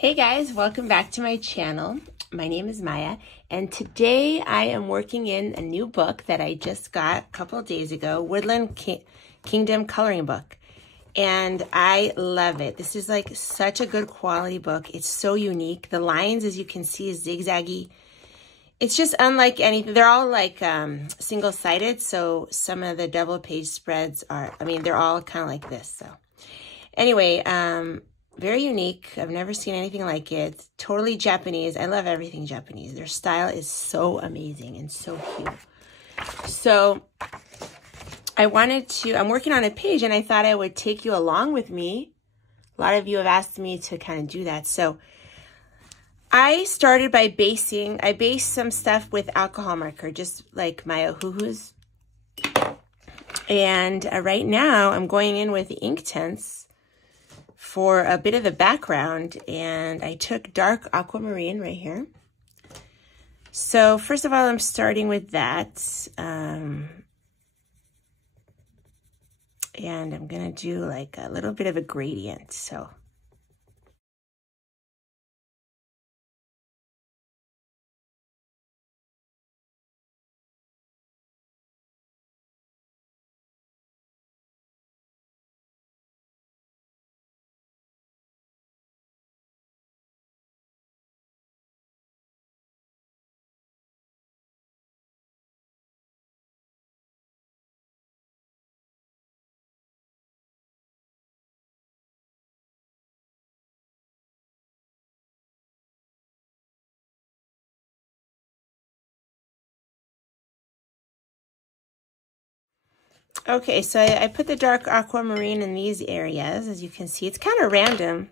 Hey guys, welcome back to my channel. My name is Maya, and today I am working in a new book that I just got a couple of days ago, Woodland Kingdom coloring book. And I love it. This is like such a good quality book. It's so unique. The lines, as you can see, is zigzaggy. It's just unlike anything. They're all like single-sided, so some of the double page spreads are, they're all kind of like this. So anyway, very unique. I've never seen anything like it. It's totally Japanese. I love everything Japanese. Their style is so amazing and so cute. So I'm working on a page and I thought I would take you along with me. A lot of you have asked me to kind of do that. So I started by I based some stuff with alcohol marker, just like my ohuhus. And right now I'm going in with ink tints for a bit of the background, and I took dark aquamarine right here. So first of all, I'm starting with that. And I'm gonna do like a little bit of a gradient, so. Okay, so I put the dark aquamarine in these areas. As you can see, it's kind of random.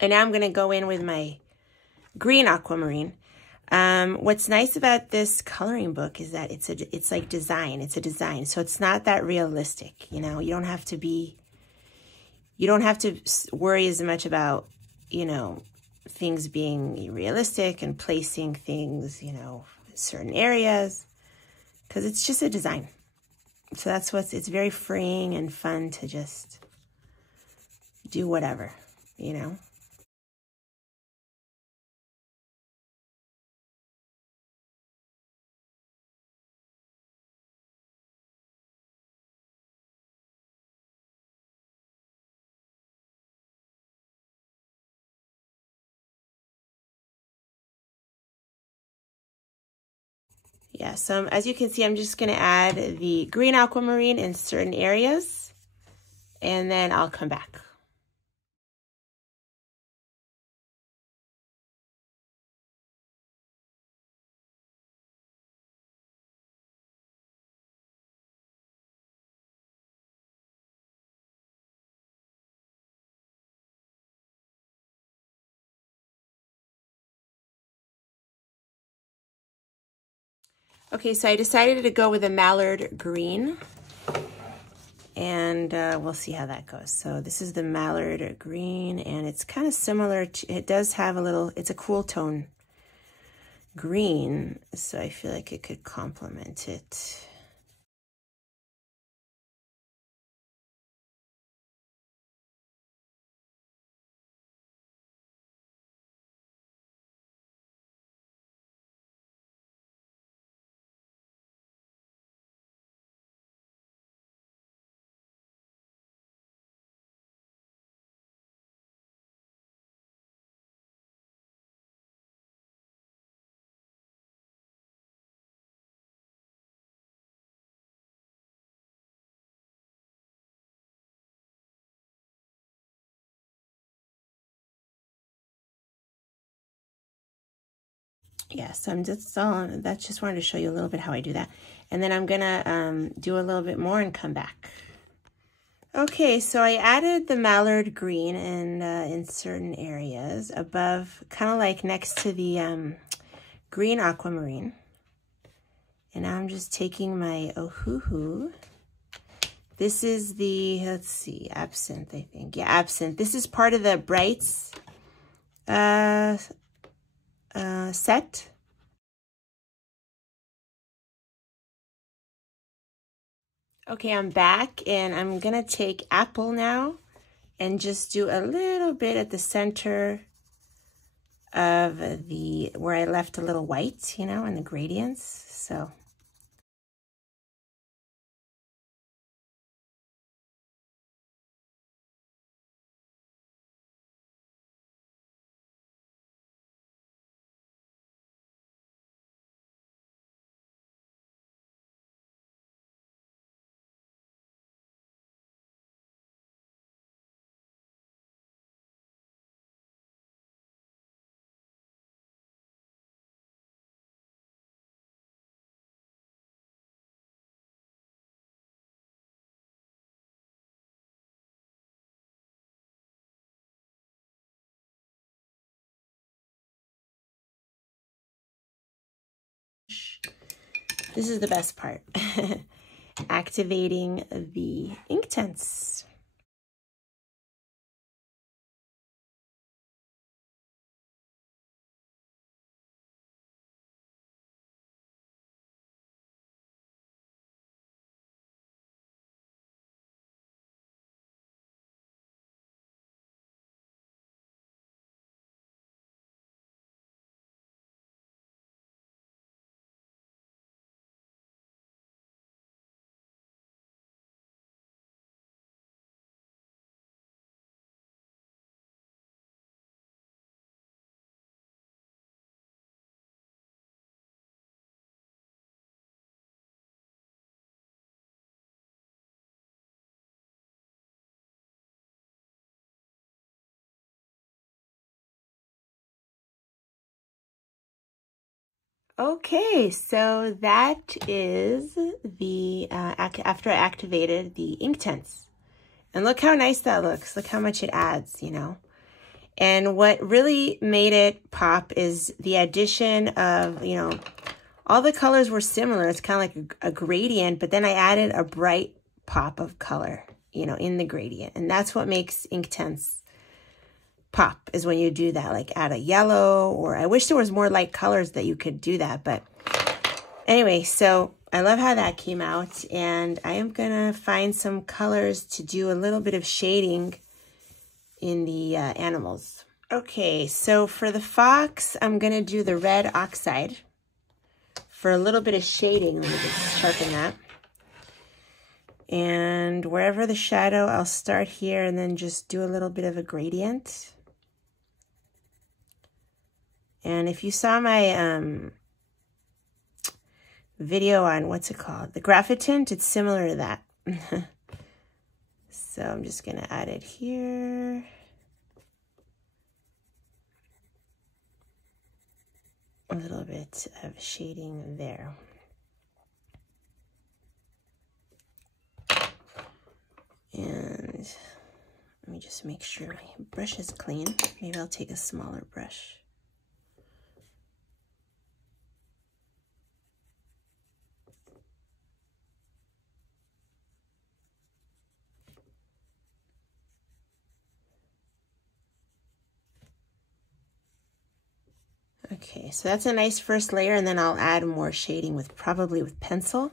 And now I'm going to go in with my green aquamarine. What's nice about this coloring book is that it's like design. It's a design, so it's not that realistic. You know, you don't have to worry as much about, things being realistic and placing things, in certain areas, because it's just a design. So it's very freeing and fun to just do whatever, Yeah, so as you can see, I'm just going to add the green aquamarine in certain areas, and then I'll come back. Okay, so I decided to go with a mallard green, and we'll see how that goes. So this is the mallard green, and it's kind of similar to, it does have it's a cool tone green, so I feel like it could complement it. Yeah, so that's just wanted to show you a little bit how I do that. And then I'm gonna do a little bit more and come back. Okay, so I added the mallard green in certain areas above, kind of like next to the green aquamarine. And now I'm just taking my ohuhu. This is the, let's see, absinthe, I think. Yeah, absinthe. This is part of the Brights set. Okay, I'm back, and I'm gonna take apple now, and just do a little bit at the center of the, where I left a little white, you know, in the gradients. So. This is the best part. Activating the ink tints. Okay, so that is the, after I activated the ink tints. And look how nice that looks. Look how much it adds, you know. And what really made it pop is the addition of, you know, all the colors were similar. It's kind of like a gradient, but then I added a bright pop of color, you know, in the gradient. And that's what makes ink tints pop, is when you do that, like add a yellow, or I wish there was more light colors that you could do that. But anyway, so I love how that came out, and I am gonna find some colors to do a little bit of shading in the animals. Okay, so for the fox, I'm gonna do the red oxide for a little bit of shading. Let me just sharpen that. And wherever the shadow, I'll start here and then just do a little bit of a gradient. And if you saw my video on, what's it called? The graphitint, it's similar to that. So I'm just gonna add it here. A little bit of shading there. And let me just make sure my brush is clean. Maybe I'll take a smaller brush. Okay, so that's a nice first layer, and then I'll add more shading with probably with pencil.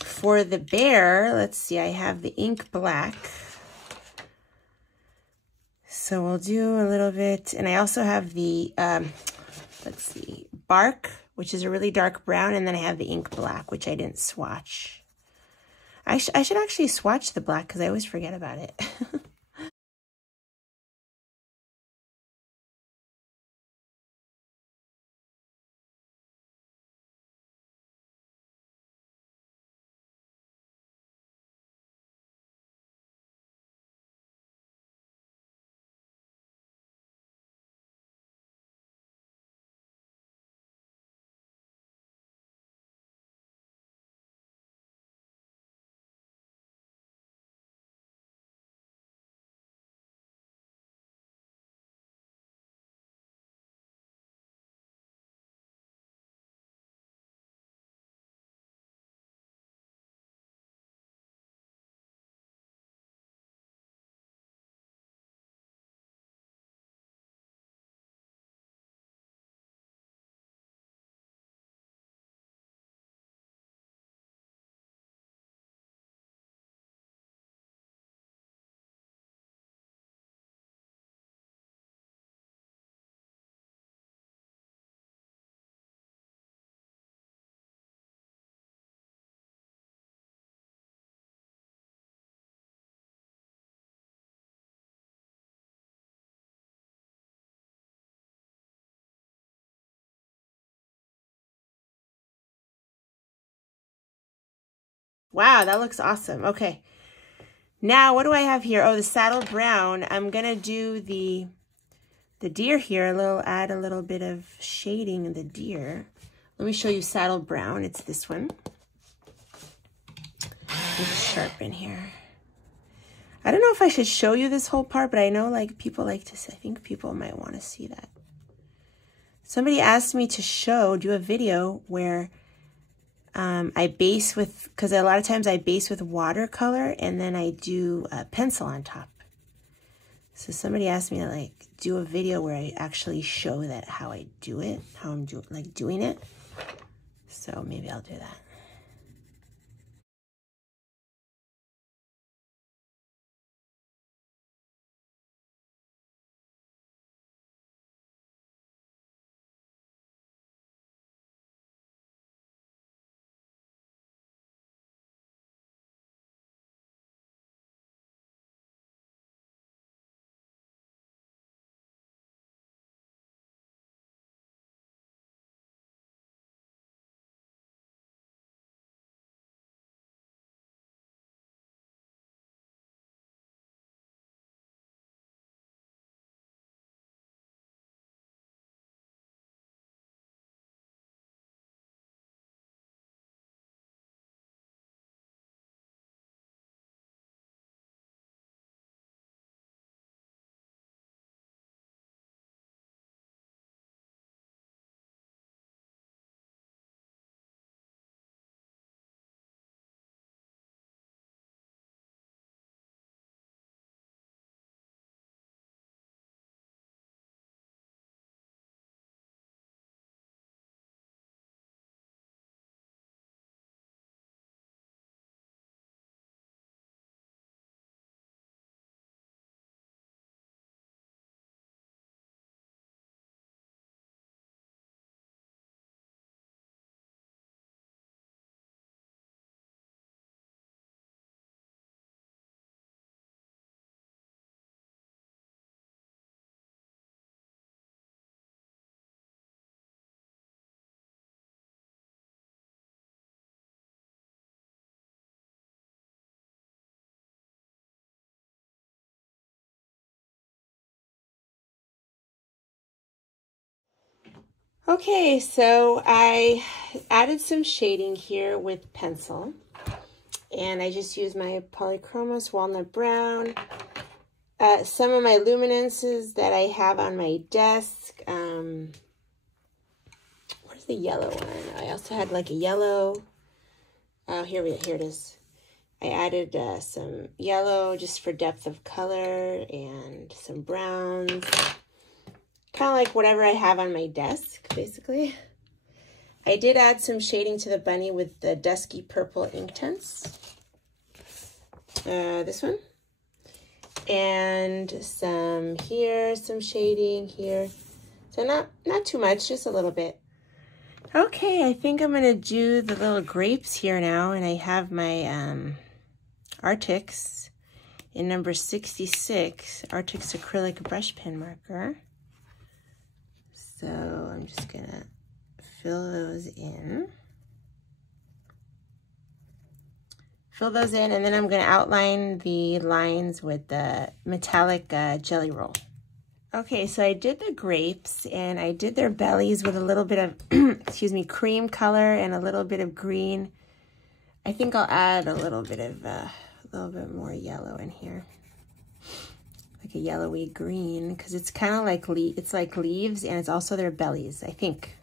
For the bear, let's see, I have the ink black. So we'll do a little bit, and I also have the, let's see, bark, which is a really dark brown, and then I have the ink black, which I didn't swatch. I should actually swatch the black because I always forget about it. Wow, that looks awesome. Okay. Now, what do I have here? Oh, the saddle brown. I'm going to do the deer here. Add a little bit of shading in the deer. Let me show you saddle brown. It's this one. Just sharpen here. I don't know if I should show you this whole part, but I know like people like to say, I think people might want to see that. Somebody asked me to do a video where I base with, because a lot of times I base with watercolor and then I do a pencil on top. So somebody asked me to like do a video where I actually show that how I do it, how I'm doing it. So maybe I'll do that. Okay, so I added some shading here with pencil, and I just used my Polychromos Walnut Brown, some of my luminances that I have on my desk. Where's the yellow one? I also had like a yellow. Oh, here it is. I added some yellow just for depth of color and some browns. Kind of like whatever I have on my desk, basically. I did add some shading to the bunny with the dusky purple Inktense. This one. And some here, some shading here. So not too much, just a little bit. Okay, I think I'm going to do the little grapes here now. And I have my Arctics in number 66, Arctics acrylic brush pen marker. So I'm just gonna fill those in. And then I'm gonna outline the lines with the metallic jelly roll. Okay, so I did the grapes and I did their bellies with a little bit of, excuse me, cream color and a little bit of green. I think I'll add a little bit more yellow in here. Like a yellowy green, because it's kind of like it's like leaves, and it's also their bellies, I think.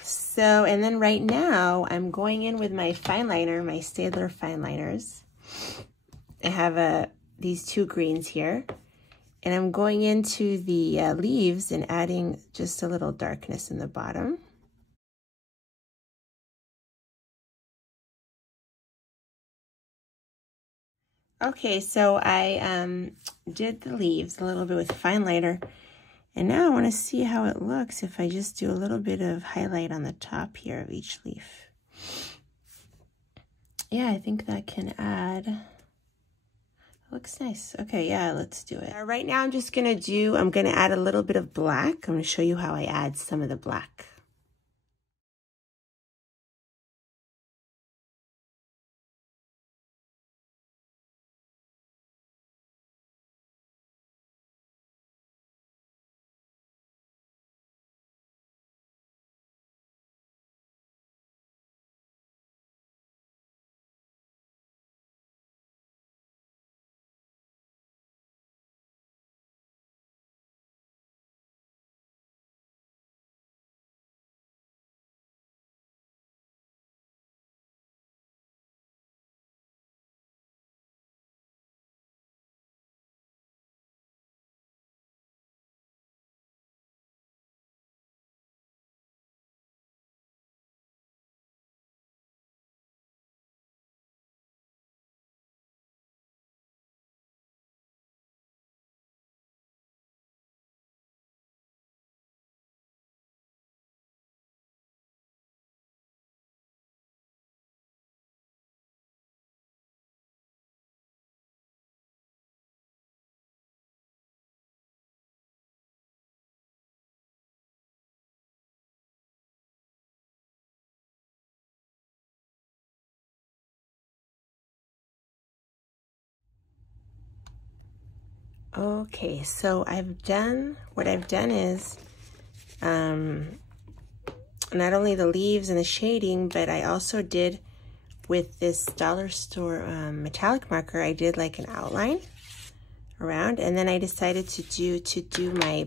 So, and then right now I'm going in with my fine liner, my Staedtler fine liners. I have these two greens here, and I'm going into the leaves and adding just a little darkness in the bottom. Okay, so I did the leaves a little bit with fine liner, and now I want to see how it looks if I just do a little bit of highlight on the top here of each leaf. Yeah, I think that can add, it looks nice. Okay, yeah, let's do it. Right now I'm going to add a little bit of black. I'm going to show you how I add some of the black. Okay, so what I've done is not only the leaves and the shading, but I also did with this dollar store metallic marker, I did like an outline around, and then I decided to do my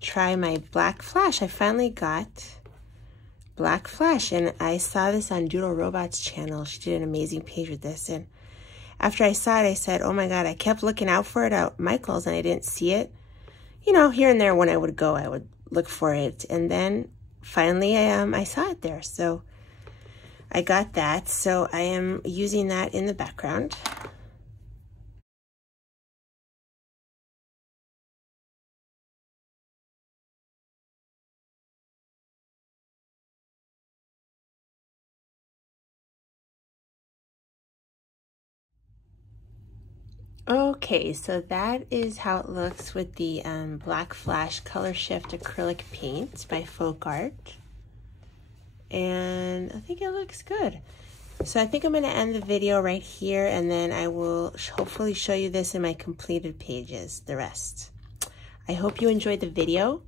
try my black flash. I finally got black flash, and I saw this on Doodle Robot's channel. She did an amazing page with this, and after I saw it, I said, oh my God, I kept looking out for it at Michael's and I didn't see it. You know, here and there when I would go, I would look for it, and then finally I saw it there, so I got that. So I am using that in the background. Okay, so that is how it looks with the Black Flash Color Shift Acrylic Paint by Folk Art. And I think it looks good. So I think I'm going to end the video right here, and then I will hopefully show you this in my completed pages, the rest. I hope you enjoyed the video,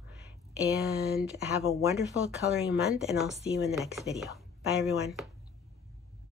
and have a wonderful coloring month, and I'll see you in the next video. Bye, everyone.